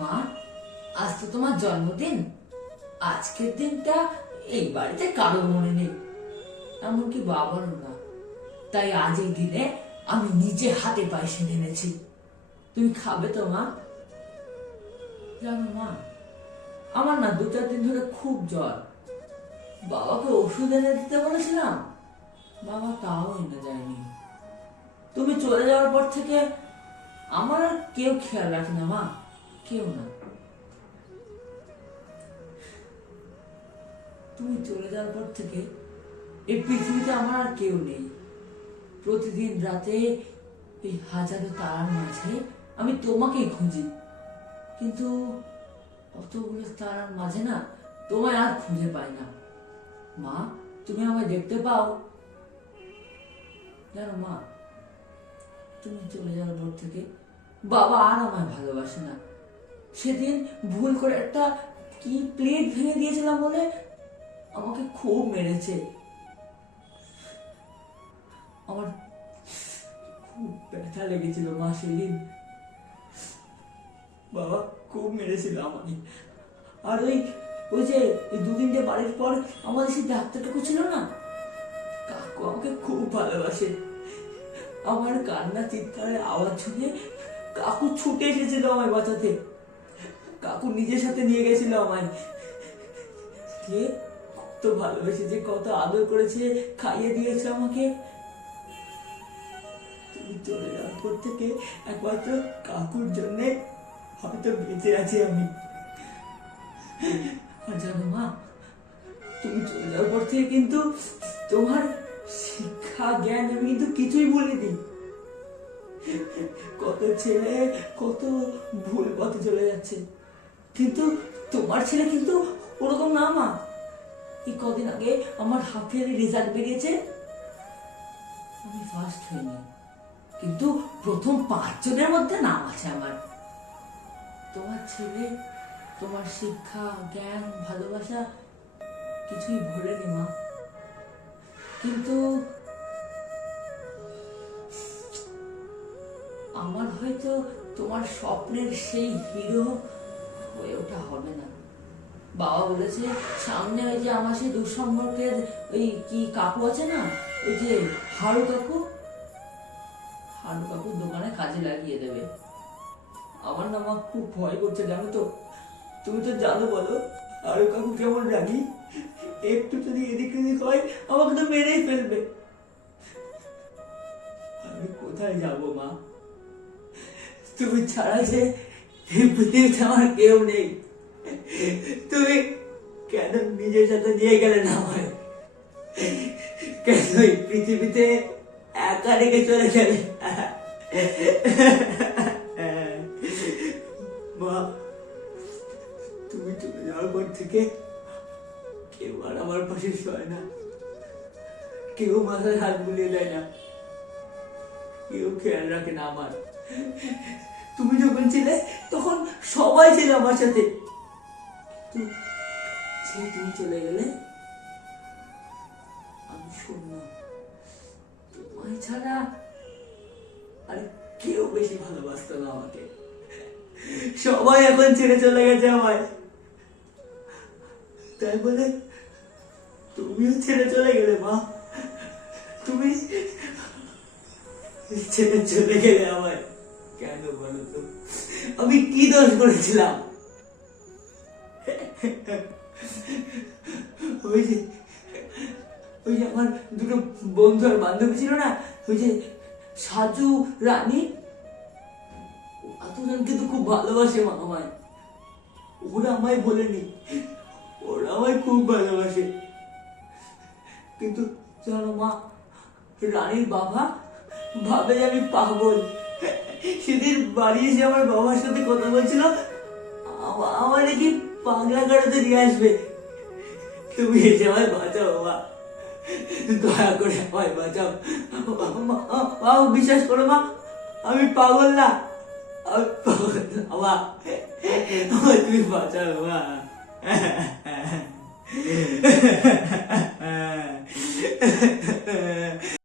মা, আজ তো তোমার জন্মদিন। আজকের দিনটা এই বাড়িতে কারোর মনে নেই, এমনকি বাবারও না। তাই আজ এই দিনে আমি নিজে হাতে পায়েস এনেছি। তুমি খাবে তো মা? জানো মা, আমার না 2-4 দিন ধরে খুব জ্বর। বাবাকে ওষুধ এনে দিতে বলেছিলাম, বাবা তাও এনে দেয়নি। তুমি চলে যাওয়ার পর থেকে আমার আর কেউ খেয়াল রাখে না মা, কেউ না। তুমি চলে যাওয়ার পর থেকে এই পৃথিবীতে আমার আর কেউ নেই। প্রতিদিন রাতে এই হাজারো তারার মাঝে আমি তোমাকেই খুঁজি, কিন্তু অতগুলো তারার মাঝে না তোমায় আর খুঁজে পাই না। মা, তুমি আমায় দেখতে পাও? জানো মা, তুমি চলে যাওয়ার পর থেকে বাবা আর আমায় ভালোবাসে না। সেদিন ভুল করে একটা কি প্লেট ভেঙে দিয়েছিলাম বলে আমাকে খুব মেরেছে। আমার খুব ব্যথা লেগেছিল মা সেদিন। বাবা খুব মেরেছিল আমাকে। আর ওই ওই যে 2 দিন বাড়ির পর আমাদের সেই ডাক্তারটুকু ছিল না, কাকু আমাকে খুব ভালোবাসে। আমার কান্না চিৎকারের আওয়াজ শুনে কাকু ছুটে এসেছিল আমায় বাঁচাতে। কাকু নিজের সাথে নিয়ে গেছিল আমায়, দিয়ে কত ভালোবেসেছে, কত আদর করেছে, খাইয়ে দিয়েছে আমাকে। তুমি চলে যাওয়ার পর থেকে একমাত্র কাকুর জন্য হয়তো বেঁচে আছি আমি। আর জানো মা, তুমি চলে যাওয়ার পর থেকে কিন্তু তোমার শিক্ষা জ্ঞান আমি কিন্তু কিছুই বলিনি। কত ছেলে কত ভুল পথে চলে যাচ্ছে, কিন্তু তোমার ছেলে কিন্তু ওরকম না মা। এই কদিন আগে আমার হাফ ইয়ারলি রেজাল্ট বেরিয়েছে, আমি ফার্স্ট হইনি, কিন্তু প্রথম 5 জনের মধ্যে নাম আছে আমার। তোমার ছেলে তোমার শিক্ষা জ্ঞান ভালোবাসা কিছুই ভোলেনি মা, কিন্তু আমার হয়তো তোমার স্বপ্নের সেই হিরো হয়ে ওঠা হবে না। বাবা বলেছে সামনে ওই যে আমার সেই দুঃসম্পর্কের ওই কি কাকু আছে না, ওই যে হারু কাকুর দোকানে কাজে লাগিয়ে দেবে। আমার না মা খুব ভয় করছে, জানো তো? তুমি তো জানো, বলো হারু কাকু কেমন রাগি। একটু যদি এদিক ওদিক হয় আমাকে তো মেরেই ফেলবে। আমি কোথায় যাব মা? তুমি ছাড়া যে এই পৃথিবীতে আমার কেউ নেই। তুমি কেন নিজের সাথে নিয়ে গেলে না আমায়? কেন এই পৃথিবীতে একা রেখে চলে গেলে? মা, তুমি চলে যাওয়ার পর থেকে কেউ আর আমার পাশে শোয় না, কেউ মাথায় হাত বুলিয়ে দেয় না, কেউ খেয়াল রাখে না আমার। তুমি যখন ছিলে তখন সবাই ছিল আমার সাথে, তুমি চলে গেলে আমি শূন্য। তোমায় ছাড়া আর কেউ বেশি ভালোবাসতো না আমাকে। সবাই এখন ছেড়ে চলে গেছে আমায়, তাই বলে তুমিও ছেড়ে চলে গেলে মা। তুমি ছেড়ে চলে গেলে আমায় কেন বলো তো? আমি কি দোষ করেছিলাম? ওই যে আমার 2 বন্ধু আর বান্ধবী ছিল না, ওই যে সাজু রানী, এতজন কিন্তু খুব ভালোবাসে মা আমায়। ওরা আমায় বলেনি, ওরা আমায় খুব ভালোবাসে। কিন্তু জানো মা, রানীর বাবা ভাবে আমি পাগল। সেদিন বাড়ি এসে আমার বাবার সাথে কথা বলছিল, আমার নাকি পাগলা গাড়িতে নিয়ে আসবে। তুমি এসে আমায় বাঁচাও মা, দয়া করে আমায় বাঁচাও। বিশ্বাস করো মা, আমি পাগল না, আমি পাগল না মা, আমায় তুমি বাঁচাও মা।